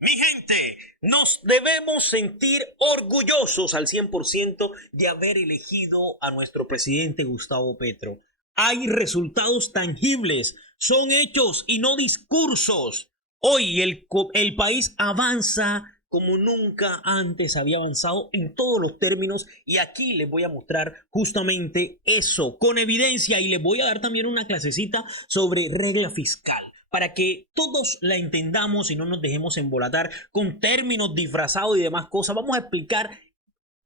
Mi gente, nos debemos sentir orgullosos al 100% de haber elegido a nuestro presidente Gustavo Petro. Hay resultados tangibles, son hechos y no discursos. Hoy el país avanza como nunca antes había avanzado en todos los términos y aquí les voy a mostrar justamente eso con evidencia y les voy a dar también una clasecita sobre regla fiscal para que todos la entendamos y no nos dejemos embolatar con términos disfrazados y demás cosas. Vamos a explicar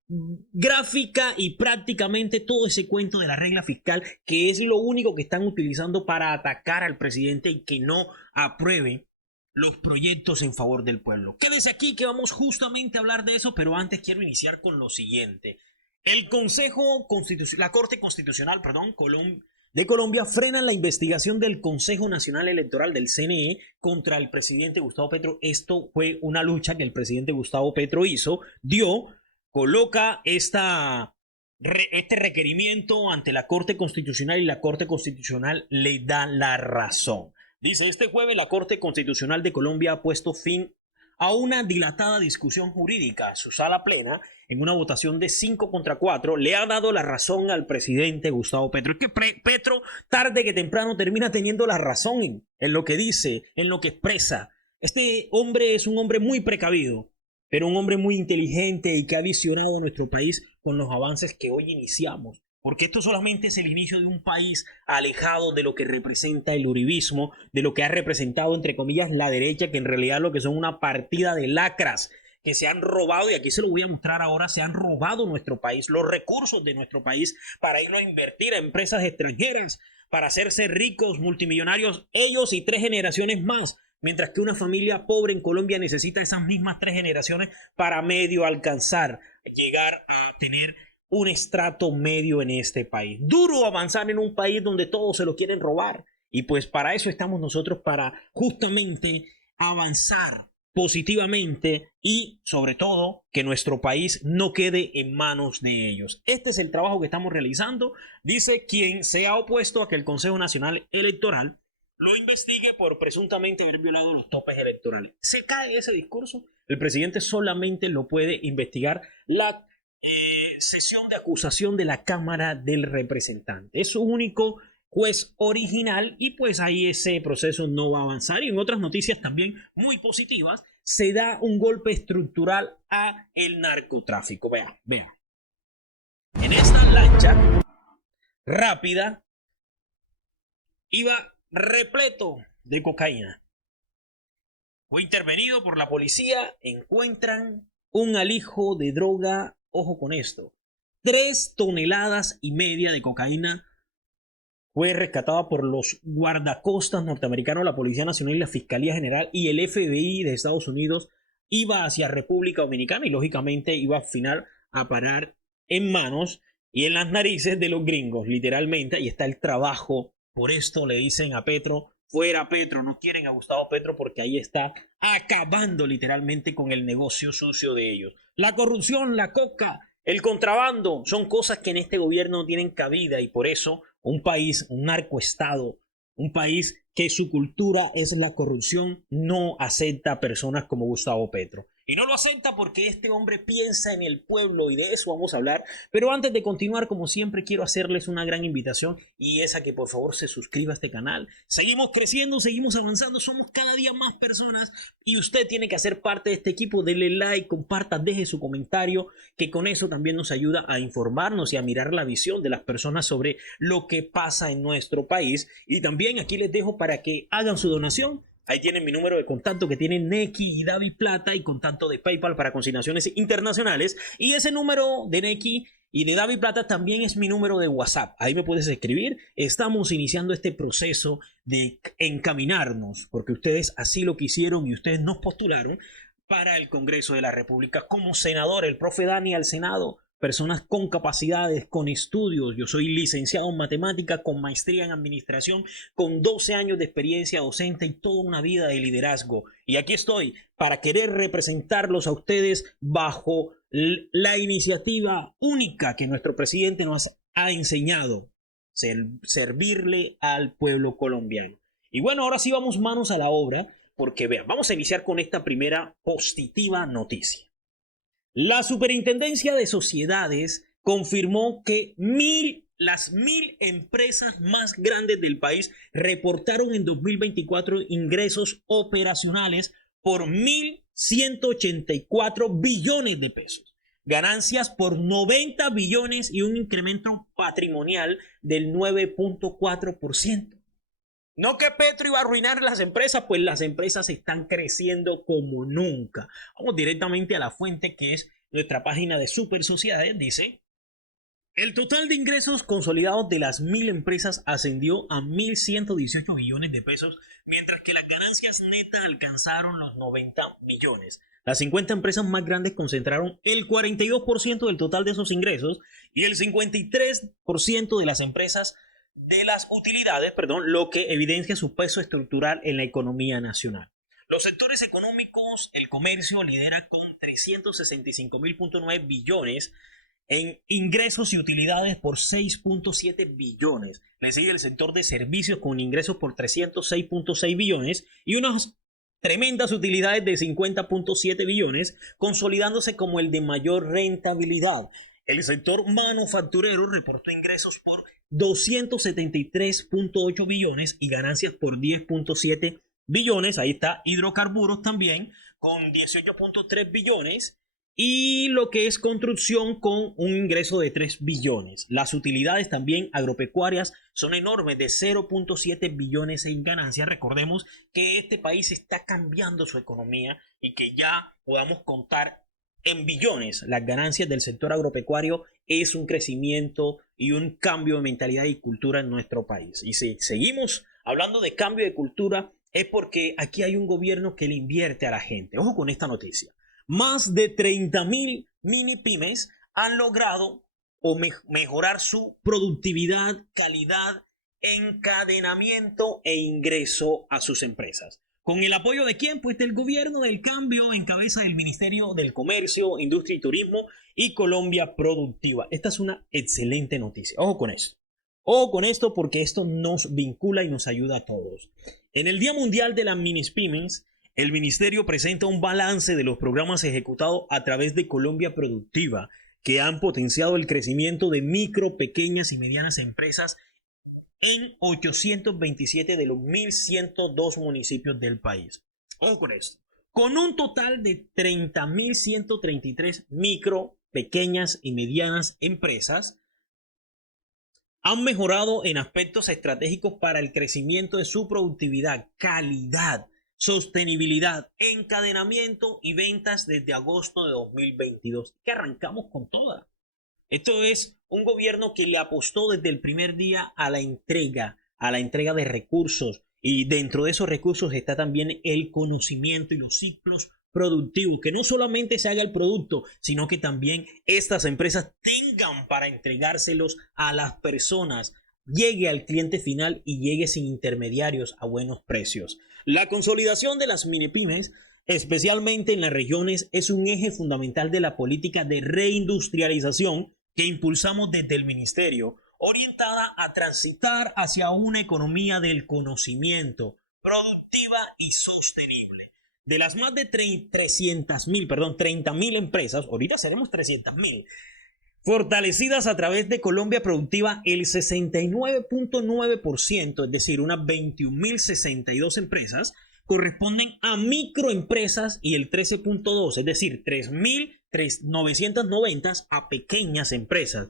gráfica y prácticamente todo ese cuento de la regla fiscal, que es lo único que están utilizando para atacar al presidente y que no apruebe los proyectos en favor del pueblo. Quédese aquí que vamos justamente a hablar de eso, pero antes quiero iniciar con lo siguiente. El Consejo Constitucional, la Corte Constitucional, perdón, de Colombia frenan la investigación del Consejo Nacional Electoral del CNE contra el presidente Gustavo Petro. Esto fue una lucha que el presidente Gustavo Petro coloca este requerimiento ante la Corte Constitucional y la Corte Constitucional le da la razón. Dice, este jueves la Corte Constitucional de Colombia ha puesto fin a una dilatada discusión jurídica. Su sala plena, en una votación de 5 contra 4, le ha dado la razón al presidente Gustavo Petro. Es que Petro, tarde que temprano, termina teniendo la razón en lo que dice, en lo que expresa. Este hombre es un hombre muy precavido, pero un hombre muy inteligente y que ha visionado nuestro país con los avances que hoy iniciamos. Porque esto solamente es el inicio de un país alejado de lo que representa el uribismo, de lo que ha representado, entre comillas, la derecha, que en realidad lo que son una partida de lacras que se han robado, y aquí se lo voy a mostrar ahora, se han robado nuestro país, los recursos de nuestro país para irnos a invertir a empresas extranjeras, para hacerse ricos, multimillonarios, ellos y 3 generaciones más. Mientras que una familia pobre en Colombia necesita esas mismas 3 generaciones para medio alcanzar, llegar a tener un estrato medio en este país. Duro avanzar en un país donde todos se lo quieren robar. Y pues para eso estamos nosotros, para justamente avanzar positivamente y sobre todo que nuestro país no quede en manos de ellos. Este es el trabajo que estamos realizando. Dice quien se ha opuesto a que el Consejo Nacional Electoral lo investigue por presuntamente haber violado los topes electorales. Se cae ese discurso. El presidente solamente lo puede investigar la sesión de acusación de la Cámara del Representante. Es su único juez original y pues ahí ese proceso no va a avanzar. Y en otras noticias también muy positivas, se da un golpe estructural a el narcotráfico. Vean. En esta lancha rápida iba repleto de cocaína. Fue intervenido por la policía, encuentran un alijo de droga. Ojo con esto, 3,5 toneladas de cocaína fue rescatada por los guardacostas norteamericanos, la Policía Nacional y la Fiscalía General, y el FBI de Estados Unidos iba hacia República Dominicana y lógicamente iba al final a parar en manos y en las narices de los gringos, literalmente. Ahí está el trabajo. Por esto le dicen a Petro, fuera Petro, no quieren a Gustavo Petro porque ahí está acabando literalmente con el negocio sucio de ellos. La corrupción, la coca, el contrabando son cosas que en este gobierno no tienen cabida y por eso un país, un narcoestado, un país que su cultura es la corrupción, no acepta personas como Gustavo Petro. Y no lo acepta porque este hombre piensa en el pueblo y de eso vamos a hablar. Pero antes de continuar, como siempre, quiero hacerles una gran invitación y es a que por favor se suscriba a este canal. Seguimos creciendo, seguimos avanzando, somos cada día más personas y usted tiene que hacer parte de este equipo. Dele like, comparta, deje su comentario, que con eso también nos ayuda a informarnos y a mirar la visión de las personas sobre lo que pasa en nuestro país. Y también aquí les dejo para que hagan su donación. Ahí tienen mi número de contacto que tienen Nequi y DaviPlata y contacto de PayPal para consignaciones internacionales. Y ese número de Nequi y de DaviPlata también es mi número de WhatsApp. Ahí me puedes escribir. Estamos iniciando este proceso de encaminarnos, porque ustedes así lo quisieron y ustedes nos postularon para el Congreso de la República como senador. El profe Dani al Senado. Personas con capacidades, con estudios. Yo soy licenciado en matemática, con maestría en administración, con 12 años de experiencia docente y toda una vida de liderazgo. Y aquí estoy para querer representarlos a ustedes bajo la iniciativa única que nuestro presidente nos ha enseñado, servirle al pueblo colombiano. Y bueno, ahora sí vamos manos a la obra, porque vean, vamos a iniciar con esta primera positiva noticia. La Superintendencia de Sociedades confirmó que las 1.000 empresas más grandes del país reportaron en 2024 ingresos operacionales por 1.184 billones de pesos, ganancias por 90 billones y un incremento patrimonial del 9.4%. No que Petro iba a arruinar las empresas, pues las empresas están creciendo como nunca. Vamos directamente a la fuente, que es nuestra página de Super Sociedades. Dice: el total de ingresos consolidados de las 1.000 empresas ascendió a 1.118 billones de pesos, mientras que las ganancias netas alcanzaron los 90 billones. Las 50 empresas más grandes concentraron el 42% del total de esos ingresos y el 53% de las empresas de las utilidades, lo que evidencia su peso estructural en la economía nacional. Los sectores económicos, el comercio lidera con 365.9 billones en ingresos y utilidades por 6.7 billones. Le sigue el sector de servicios con ingresos por 306.6 billones y unas tremendas utilidades de 50.7 billones, consolidándose como el de mayor rentabilidad. El sector manufacturero reportó ingresos por 273.8 billones y ganancias por 10.7 billones. Ahí está hidrocarburos también con 18.3 billones. Y lo que es construcción con un ingreso de 3 billones. Las utilidades también agropecuarias son enormes, de 0.7 billones en ganancias. Recordemos que este país está cambiando su economía y que ya podamos contar en billones las ganancias del sector agropecuario. Es un crecimiento y un cambio de mentalidad y cultura en nuestro país. Y si seguimos hablando de cambio de cultura, es porque aquí hay un gobierno que le invierte a la gente. Ojo con esta noticia. Más de 30.000 mini pymes han logrado mejorar su productividad, calidad, encadenamiento e ingreso a sus empresas. ¿Con el apoyo de quién? Pues del gobierno del cambio en cabeza del Ministerio del Comercio, Industria y Turismo y Colombia Productiva. Esta es una excelente noticia. Ojo con esto. Ojo con esto porque esto nos vincula y nos ayuda a todos. En el Día Mundial de las Mini Pymes, el Ministerio presenta un balance de los programas ejecutados a través de Colombia Productiva que han potenciado el crecimiento de micro, pequeñas y medianas empresas en 827 de los 1.102 municipios del país. Ojo con esto. Con un total de 30.133 micro, pequeñas y medianas empresas, han mejorado en aspectos estratégicos para el crecimiento de su productividad, calidad, sostenibilidad, encadenamiento y ventas desde agosto de 2022, que arrancamos con toda. Esto es un gobierno que le apostó desde el primer día a la entrega de recursos, y dentro de esos recursos está también el conocimiento y los ciclos productivos, que no solamente se haga el producto, sino que también estas empresas tengan para entregárselos a las personas, llegue al cliente final y llegue sin intermediarios a buenos precios. La consolidación de las minipymes, especialmente en las regiones, es un eje fundamental de la política de reindustrialización que impulsamos desde el Ministerio, orientada a transitar hacia una economía del conocimiento, productiva y sostenible. De las más de 30.000 empresas, ahorita seremos 300.000, fortalecidas a través de Colombia Productiva, el 69.9%, es decir, unas 21.062 empresas, corresponden a microempresas y el 13.2%, es decir, 3.990 a pequeñas empresas.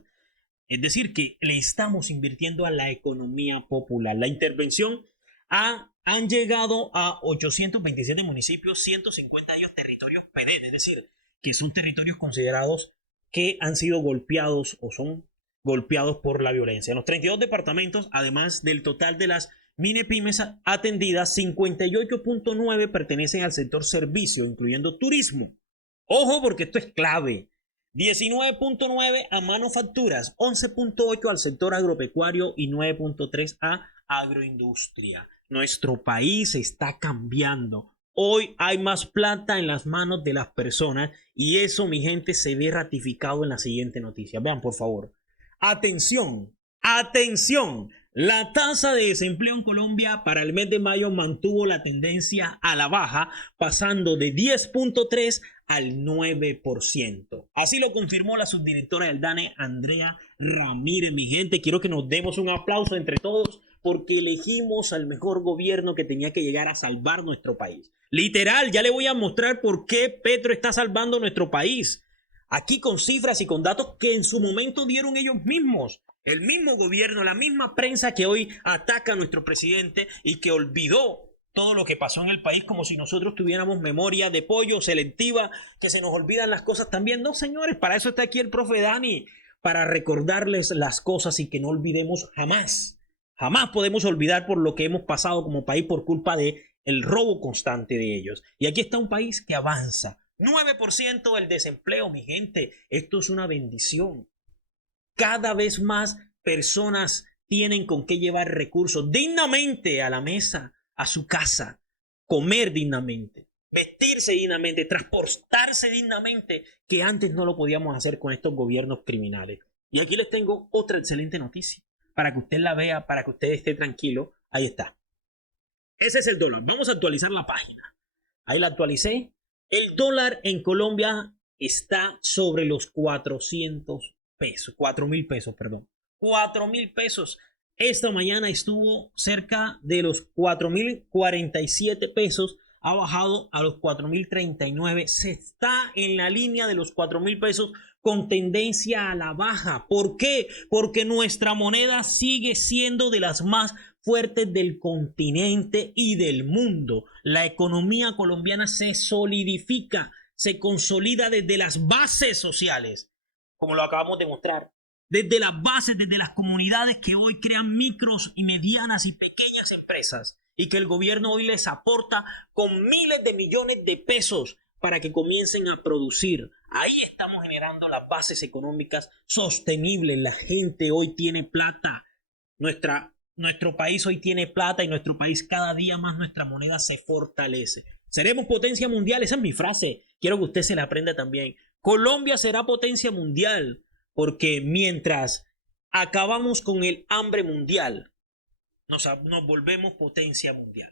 Es decir, que le estamos invirtiendo a la economía popular. La intervención han llegado a 827 municipios, 152 territorios PD, es decir, que son territorios considerados que han sido golpeados o son golpeados por la violencia. En los 32 departamentos, además del total de las minipymes atendidas, 58.9 pertenecen al sector servicio, incluyendo turismo. Ojo, porque esto es clave. 19.9 a manufacturas, 11.8 al sector agropecuario y 9.3 a agroindustria. Nuestro país está cambiando. Hoy hay más plata en las manos de las personas y eso, mi gente, se ve ratificado en la siguiente noticia. Vean, por favor. Atención, atención. La tasa de desempleo en Colombia para el mes de mayo mantuvo la tendencia a la baja, pasando de 10.3 al 9%. Así lo confirmó la subdirectora del DANE, Andrea Ramírez. Mi gente, quiero que nos demos un aplauso entre todos porque elegimos al mejor gobierno que tenía que llegar a salvar nuestro país. Literal, ya le voy a mostrar por qué Petro está salvando nuestro país. Aquí con cifras y con datos que en su momento dieron ellos mismos. El mismo gobierno, la misma prensa que hoy ataca a nuestro presidente y que olvidó todo lo que pasó en el país como si nosotros tuviéramos memoria de pollo selectiva, que se nos olvidan las cosas también. No, señores, para eso está aquí el profe Dani, para recordarles las cosas y que no olvidemos jamás. Jamás podemos olvidar por lo que hemos pasado como país por culpa de el robo constante de ellos. Y aquí está un país que avanza. 9% del desempleo, mi gente. Esto es una bendición. Cada vez más personas tienen con qué llevar recursos dignamente a la mesa, a su casa, comer dignamente, vestirse dignamente, transportarse dignamente, que antes no lo podíamos hacer con estos gobiernos criminales. Y aquí les tengo otra excelente noticia, para que usted la vea, para que usted esté tranquilo. Ahí está. Ese es el dólar. Vamos a actualizar la página. Ahí la actualicé. El dólar en Colombia está sobre los 400 pesos, 4.000 pesos, perdón. 4.000 pesos. Esta mañana estuvo cerca de los 4.047 pesos. Ha bajado a los 4.039. Se está en la línea de los 4.000 pesos con tendencia a la baja. ¿Por qué? Porque nuestra moneda sigue siendo de las más fuertes del continente y del mundo. La economía colombiana se solidifica, se consolida desde las bases sociales, como lo acabamos de mostrar. Desde las bases, desde las comunidades que hoy crean micros y medianas y pequeñas empresas y que el gobierno hoy les aporta con miles de millones de pesos para que comiencen a producir. Ahí estamos generando las bases económicas sostenibles. La gente hoy tiene plata. Nuestro país hoy tiene plata y nuestro país cada día más nuestra moneda se fortalece. Seremos potencia mundial. Esa es mi frase. Quiero que usted se la aprenda también. Colombia será potencia mundial porque mientras acabamos con el hambre mundial, nos volvemos potencia mundial.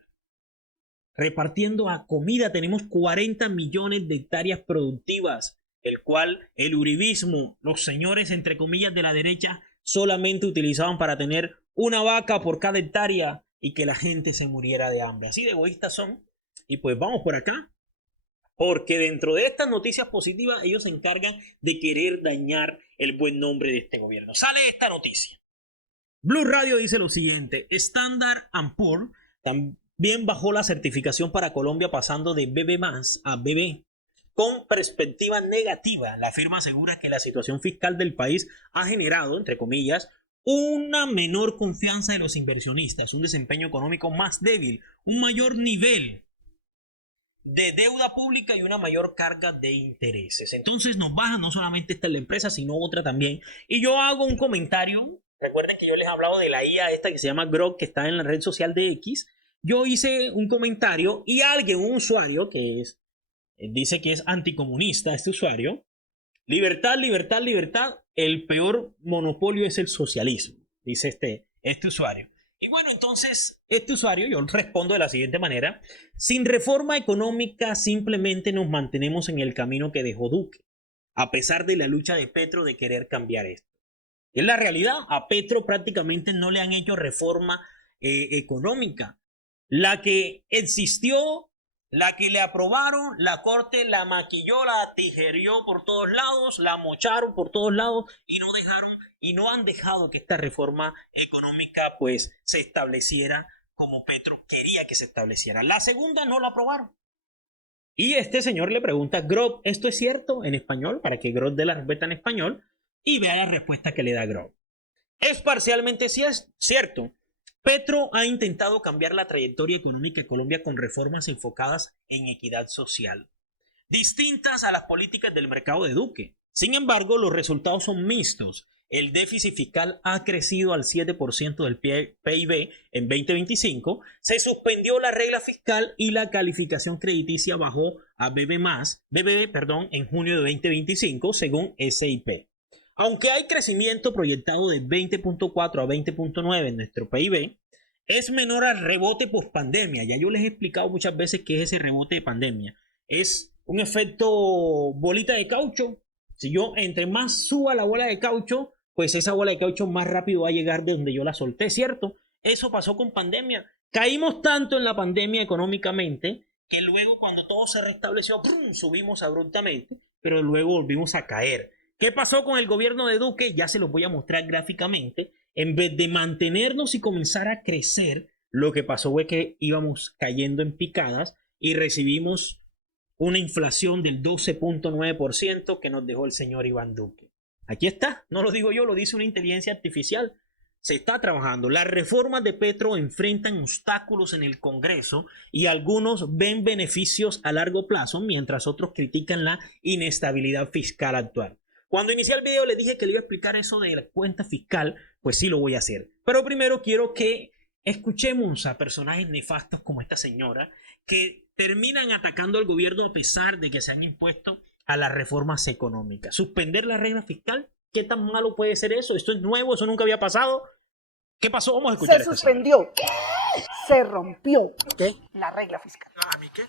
Repartiendo a comida tenemos 40 millones de hectáreas productivas, el cual el uribismo, los señores entre comillas de la derecha, solamente utilizaban para tener una vaca por cada hectárea y que la gente se muriera de hambre. Así de egoístas son. Y pues vamos por acá. Porque dentro de estas noticias positivas ellos se encargan de querer dañar el buen nombre de este gobierno. Sale esta noticia. Blue Radio dice lo siguiente. Standard & Poor's también bajó la certificación para Colombia pasando de BB+ a BB. Con perspectiva negativa, la firma asegura que la situación fiscal del país ha generado, entre comillas, una menor confianza de los inversionistas, un desempeño económico más débil, un mayor nivel de deuda pública y una mayor carga de intereses. Entonces nos baja, no solamente esta la empresa, sino otra también. Y yo hago un comentario. Recuerden que yo les he hablado de la IA esta que se llama Grok, que está en la red social de X. Yo hice un comentario y alguien, un usuario que dice que es anticomunista, este usuario. Libertad, libertad, libertad. El peor monopolio es el socialismo, dice este usuario. Y bueno, entonces, este usuario, yo respondo de la siguiente manera. Sin reforma económica, simplemente nos mantenemos en el camino que dejó Duque, a pesar de la lucha de Petro de querer cambiar esto. Es la realidad, a Petro prácticamente no le han hecho reforma económica. La que existió, la que le aprobaron, la corte la maquilló, la tijerió por todos lados, la mocharon por todos lados y no han dejado que esta reforma económica pues se estableciera como Petro quería que se estableciera. La segunda no la aprobaron. Y este señor le pregunta a Grok, ¿esto es cierto en español? Para que Grok dé la respuesta en español y vea la respuesta que le da Grok. Es parcialmente cierto. Petro ha intentado cambiar la trayectoria económica de Colombia con reformas enfocadas en equidad social, distintas a las políticas del mercado de Duque. Sin embargo, los resultados son mixtos. El déficit fiscal ha crecido al 7% del PIB en 2025, se suspendió la regla fiscal y la calificación crediticia bajó a BB+, en junio de 2025, según SIP. Aunque hay crecimiento proyectado de 20.4 a 20.9 en nuestro PIB, es menor al rebote post pandemia. Ya yo les he explicado muchas veces qué es ese rebote de pandemia. Es un efecto bolita de caucho. Si yo entre más suba la bola de caucho, pues esa bola de caucho más rápido va a llegar de donde yo la solté, ¿cierto? Eso pasó con pandemia. Caímos tanto en la pandemia económicamente que luego cuando todo se restableció, ¡prum!, subimos abruptamente, pero luego volvimos a caer. ¿Qué pasó con el gobierno de Duque? Ya se los voy a mostrar gráficamente. En vez de mantenernos y comenzar a crecer, lo que pasó fue que íbamos cayendo en picadas y recibimos una inflación del 12.9% que nos dejó el señor Iván Duque. Aquí está, no lo digo yo, lo dice una inteligencia artificial. Se está trabajando. Las reformas de Petro enfrentan obstáculos en el Congreso y algunos ven beneficios a largo plazo, mientras otros critican la inestabilidad fiscal actual. Cuando inicié el video les dije que le iba a explicar eso de la cuenta fiscal, pues sí lo voy a hacer. Pero primero quiero que escuchemos a personajes nefastos como esta señora que terminan atacando al gobierno a pesar de que se han impuesto a las reformas económicas. Suspender la regla fiscal, ¿qué tan malo puede ser eso? Esto es nuevo, eso nunca había pasado. ¿Qué pasó? Vamos a escuchar. Se suspendió, se rompió. ¿Qué? La regla fiscal. ¿A mí qué?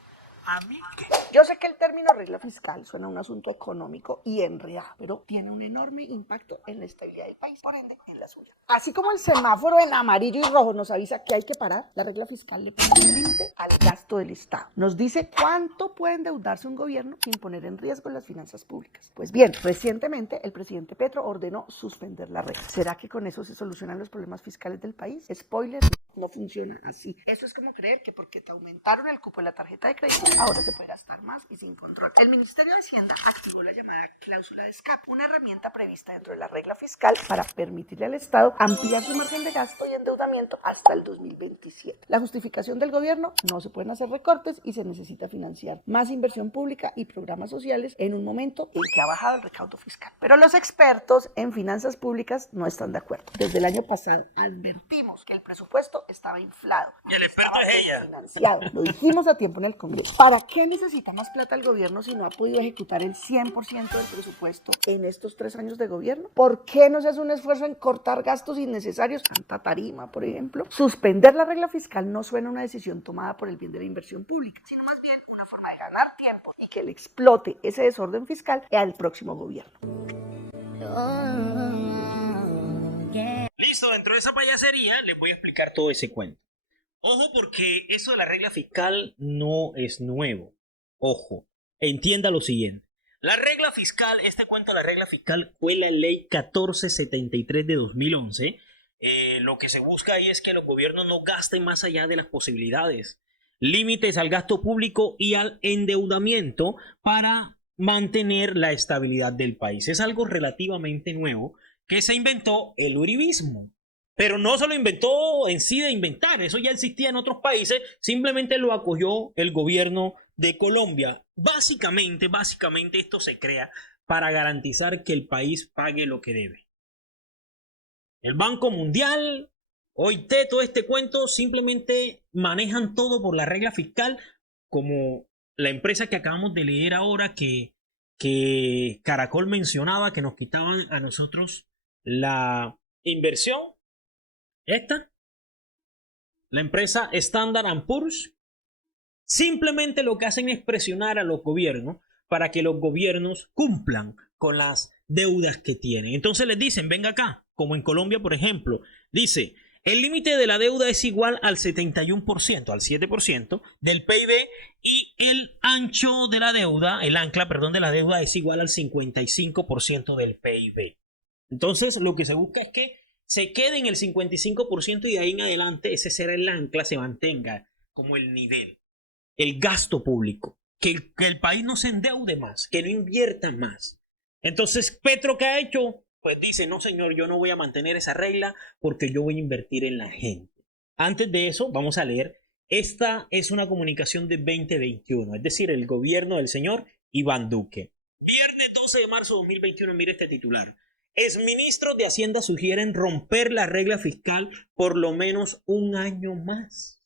¿A mí qué? Yo sé que el término regla fiscal suena a un asunto económico y enredado, pero tiene un enorme impacto en la estabilidad del país, por ende, en la suya. Así como el semáforo en amarillo y rojo nos avisa que hay que parar, la regla fiscal le pone un límite al gasto del Estado. Nos dice cuánto puede endeudarse un gobierno sin poner en riesgo las finanzas públicas. Pues bien, recientemente el presidente Petro ordenó suspender la regla. ¿Será que con eso se solucionan los problemas fiscales del país? Spoiler, no funciona así. Eso es como creer que porque te aumentaron el cupo de la tarjeta de crédito, ahora se puede gastar más y sin control. El Ministerio de Hacienda activó la llamada cláusula de escape, una herramienta prevista dentro de la regla fiscal para permitirle al Estado ampliar su margen de gasto y endeudamiento hasta el 2027. La justificación del gobierno: no se pueden hacer recortes y se necesita financiar más inversión pública y programas sociales en un momento en que ha bajado el recaudo fiscal. Pero los expertos en finanzas públicas no están de acuerdo. Desde el año pasado advertimos que el presupuesto estaba inflado. Y el experto es ella. Financiado. Lo dijimos a tiempo en el Congreso. ¿Para qué necesita más plata el gobierno si no ha podido ejecutar el 100% del presupuesto en estos 3 años de gobierno? ¿Por qué no se hace un esfuerzo en cortar gastos innecesarios? Tanta tarima, por ejemplo. Suspender la regla fiscal no suena a una decisión tomada por el bien de la inversión pública, sino más bien una forma de ganar tiempo y que le explote ese desorden fiscal al próximo gobierno. Listo, dentro de esa payasería les voy a explicar todo ese cuento. Ojo, porque eso de la regla fiscal no es nuevo. Ojo, entienda lo siguiente. La regla fiscal, este cuento de la regla fiscal fue la ley 1473 de 2011. Lo que se busca ahí es que los gobiernos no gasten más allá de las posibilidades. Límites al gasto público y al endeudamiento para mantener la estabilidad del país. Es algo relativamente nuevo que se inventó el uribismo. Pero no se lo inventó en sí de inventar, eso ya existía en otros países, simplemente lo acogió el gobierno de Colombia. Básicamente esto se crea para garantizar que el país pague lo que debe. El Banco Mundial, OIT, todo este cuento, simplemente manejan todo por la regla fiscal, como la empresa que acabamos de leer ahora que Caracol mencionaba, que nos quitaban a nosotros la inversión. Esta, la empresa Standard & Poor's, simplemente lo que hacen es presionar a los gobiernos para que los gobiernos cumplan con las deudas que tienen. Entonces les dicen, venga acá, como en Colombia, por ejemplo, dice, el límite de la deuda es igual al 71%, al 7% del PIB, y el ancho de la deuda, el ancla, perdón, de la deuda es igual al 55% del PIB. Entonces lo que se busca es que se quede en el 55% y de ahí en adelante ese será el ancla, se mantenga como el nivel, el gasto público, que el país no se endeude más, que no invierta más. Entonces, ¿Petro qué ha hecho? Pues dice, no señor, yo no voy a mantener esa regla porque yo voy a invertir en la gente. Antes de eso, vamos a leer, esta es una comunicación de 2021, es decir, el gobierno del señor Iván Duque. Viernes 12 de marzo de 2021, mire este titular. Exministros de Hacienda sugieren romper la regla fiscal por lo menos un año más.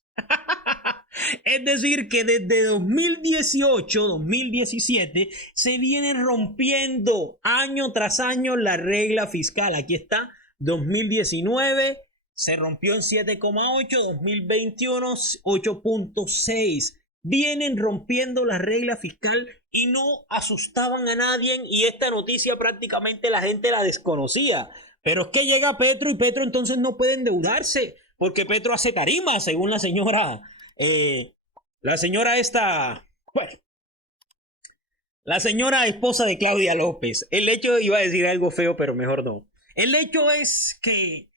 Es decir, que desde 2018, 2017, se viene rompiendo año tras año la regla fiscal. Aquí está, 2019 se rompió en 7,8, 2021 8,6. Vienen rompiendo la regla fiscal y no asustaban a nadie, y esta noticia prácticamente la gente la desconocía. Pero es que llega Petro y Petro entonces no puede endeudarse, porque Petro hace tarima, según la señora bueno, la señora esposa de Claudia López. El hecho, iba a decir algo feo, pero mejor no. El hecho es que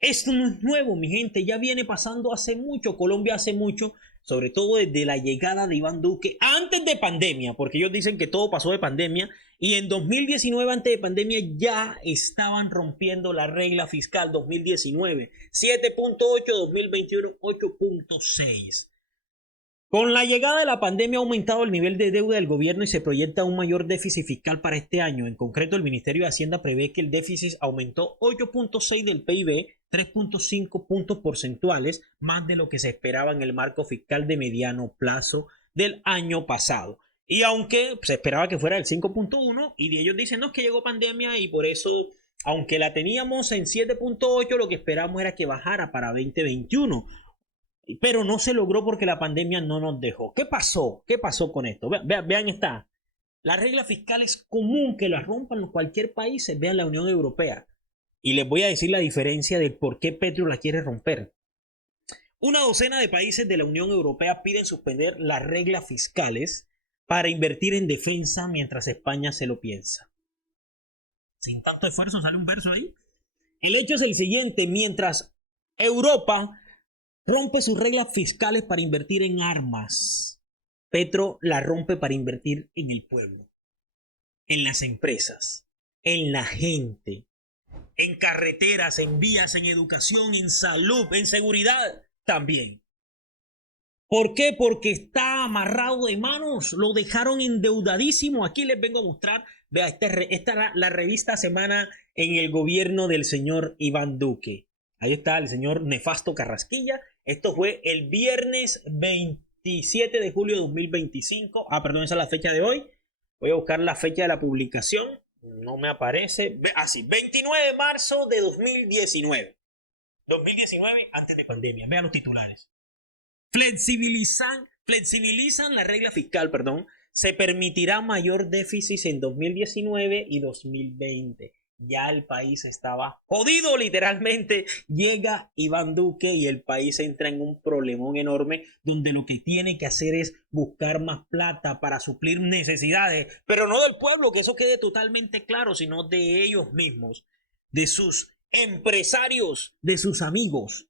esto no es nuevo, mi gente, ya viene pasando hace mucho. Colombia hace mucho, sobre todo desde la llegada de Iván Duque, antes de pandemia, porque ellos dicen que todo pasó de pandemia, y en 2019, antes de pandemia, ya estaban rompiendo la regla fiscal. 2019, 7,8, 2021, 8,6. Con la llegada de la pandemia ha aumentado el nivel de deuda del gobierno y se proyecta un mayor déficit fiscal para este año. En concreto, el Ministerio de Hacienda prevé que el déficit aumentó 8,6 del PIB, 3,5 puntos porcentuales, más de lo que se esperaba en el marco fiscal de mediano plazo del año pasado. Y aunque se esperaba que fuera el 5,1, y ellos dicen, no, es que llegó pandemia y por eso, aunque la teníamos en 7,8, lo que esperamos era que bajara para 2021. Pero no se logró porque la pandemia no nos dejó. ¿Qué pasó? ¿Qué pasó con esto? Vean esta. La regla fiscal es común que la rompan en cualquier país. Vean la Unión Europea. Y les voy a decir la diferencia de por qué Petro la quiere romper. Una docena de países de la Unión Europea piden suspender las reglas fiscales para invertir en defensa, mientras España se lo piensa. Sin tanto esfuerzo sale un verso ahí. El hecho es el siguiente. Mientras Europa rompe sus reglas fiscales para invertir en armas, Petro la rompe para invertir en el pueblo, en las empresas, en la gente, en carreteras, en vías, en educación, en salud, en seguridad también. ¿Por qué? Porque está amarrado de manos, lo dejaron endeudadísimo. Aquí les vengo a mostrar, vea, esta era la revista Semana en el gobierno del señor Iván Duque. Ahí está el señor Nefasto Carrasquilla. Esto fue el viernes 27 de julio de 2025. Perdón, esa es la fecha de hoy. Voy a buscar la fecha de la publicación. No me aparece. Así, 29 de marzo de 2019. 2019, antes de pandemia. Vean los titulares. Flexibilizan la regla fiscal, perdón. Se permitirá mayor déficit en 2019 y 2020. Ya el país estaba jodido, literalmente. Llega Iván Duque y el país entra en un problemón enorme, donde lo que tiene que hacer es buscar más plata para suplir necesidades, pero no del pueblo, que eso quede totalmente claro, sino de ellos mismos, de sus empresarios, de sus amigos.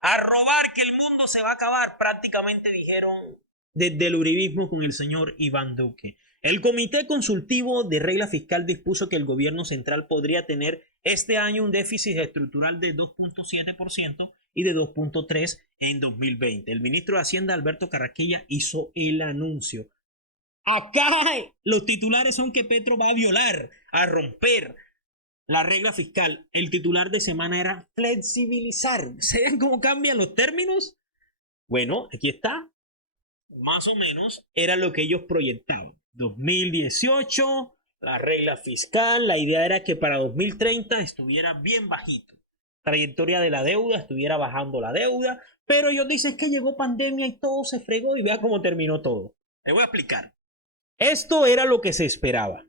A robar, que el mundo se va a acabar, prácticamente dijeron desde el uribismo con el señor Iván Duque. El Comité Consultivo de Regla Fiscal dispuso que el gobierno central podría tener este año un déficit estructural de 2,7% y de 2,3% en 2020. El ministro de Hacienda, Alberto Carrasquilla, hizo el anuncio. Acá los titulares son que Petro va a violar, a romper la regla fiscal. El titular de semana era flexibilizar. ¿Se ven cómo cambian los términos? Bueno, aquí está. Más o menos era lo que ellos proyectaban. 2018, la regla fiscal, la idea era que para 2030 estuviera bien bajito. Trayectoria de la deuda, estuviera bajando la deuda, pero ellos dicen que llegó pandemia y todo se fregó, y vea cómo terminó todo. Les voy a explicar. Esto era lo que se esperaba.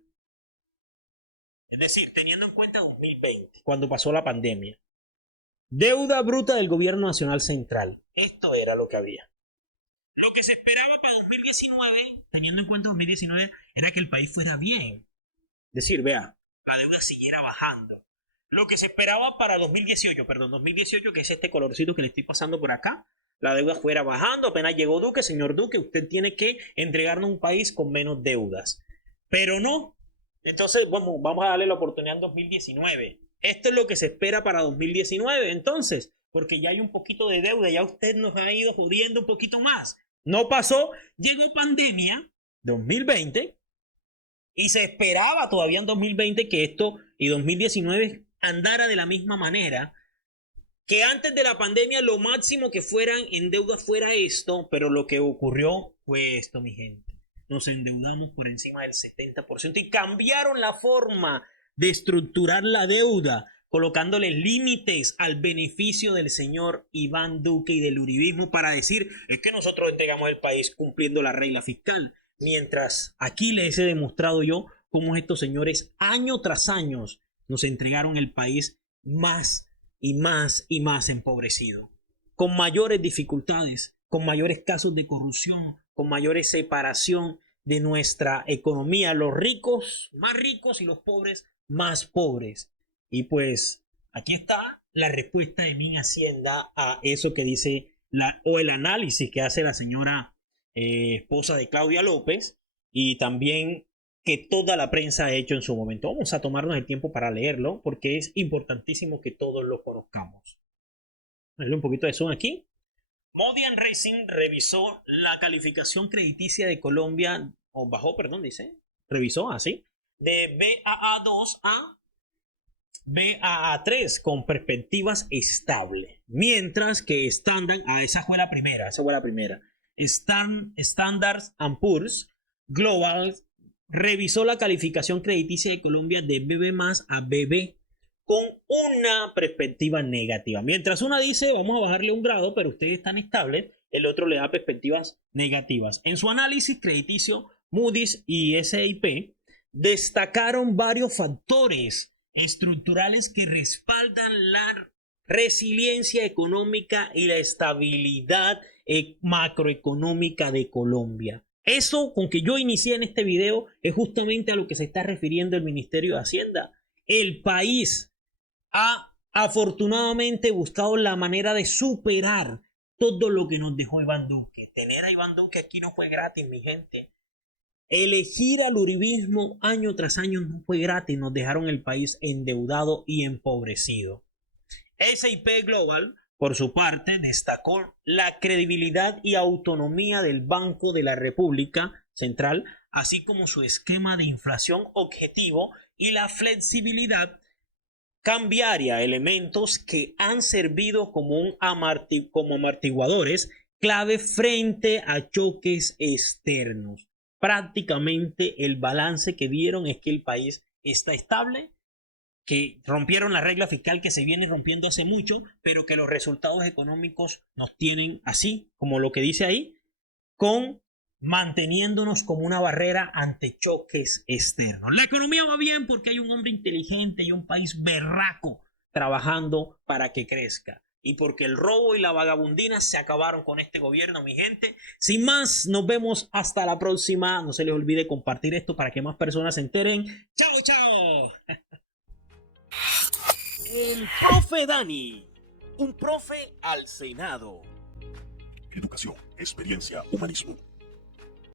Es decir, teniendo en cuenta 2020, cuando pasó la pandemia. Deuda bruta del gobierno nacional central. Esto era lo que había. Lo que se esperaba para 2019, teniendo en cuenta 2019, era que el país fuera bien. Es decir, vea, la deuda siguiera bajando. Lo que se esperaba para 2018, que es este colorcito que le estoy pasando por acá, la deuda fuera bajando. Apenas llegó Duque, señor Duque, usted tiene que entregarnos un país con menos deudas. Pero no. Entonces, vamos a darle la oportunidad en 2019. Esto es lo que se espera para 2019, entonces, porque ya hay un poquito de deuda, ya usted nos ha ido jodiendo un poquito más. No pasó, llegó pandemia 2020 y se esperaba todavía en 2020 que esto y 2019 andara de la misma manera. que antes de la pandemia lo máximo que fueran en deuda fuera esto, pero lo que ocurrió fue esto, mi gente. Nos endeudamos por encima del 70% y cambiaron la forma de estructurar la deuda, colocándole límites al beneficio del señor Iván Duque y del uribismo para decir, es que nosotros entregamos el país cumpliendo la regla fiscal, mientras aquí les he demostrado yo cómo estos señores año tras año nos entregaron el país más y más y más empobrecido, con mayores dificultades, con mayores casos de corrupción, con mayores separación de nuestra economía, los ricos más ricos y los pobres más pobres. Y pues aquí está la respuesta de mi Hacienda a eso que dice o el análisis que hace la señora esposa de Claudia López, y también que toda la prensa ha hecho en su momento. Vamos a tomarnos el tiempo para leerlo porque es importantísimo que todos lo conozcamos. Darle un poquito de zoom aquí. Modian Racing revisó la calificación crediticia de Colombia, o bajó, perdón, dice, revisó así, de BAA2 a BAA3 con perspectivas estables, mientras que Standard, esa fue la primera, Standard & Poor's Global revisó la calificación crediticia de Colombia de BB+ a BB con una perspectiva negativa. Mientras una dice, vamos a bajarle un grado, pero ustedes están estables, el otro le da perspectivas negativas. En su análisis crediticio, Moody's y S&P destacaron varios factores estructurales que respaldan la resiliencia económica y la estabilidad macroeconómica de Colombia. Eso con que yo inicié en este video es justamente a lo que se está refiriendo el Ministerio de Hacienda. El país ha afortunadamente buscado la manera de superar todo lo que nos dejó Iván Duque. Tener a Iván Duque aquí no fue gratis, mi gente. Elegir al uribismo año tras año no fue gratis. Nos dejaron el país endeudado y empobrecido. S&P Global, por su parte, destacó la credibilidad y autonomía del Banco de la República Central, así como su esquema de inflación objetivo y la flexibilidad cambiaria, elementos que han servido como amortiguadores clave frente a choques externos. Prácticamente el balance que vieron es que el país está estable, que rompieron la regla fiscal que se viene rompiendo hace mucho, pero que los resultados económicos nos tienen así, como lo que dice ahí, con manteniéndonos como una barrera ante choques externos. La economía va bien porque hay un hombre inteligente y un país berraco trabajando para que crezca. Y porque el robo y la vagabundina se acabaron con este gobierno, mi gente. Sin más, nos vemos hasta la próxima. No se les olvide compartir esto para que más personas se enteren. ¡Chao, chao! El profe Dani, un profe al Senado. Educación, experiencia, humanismo.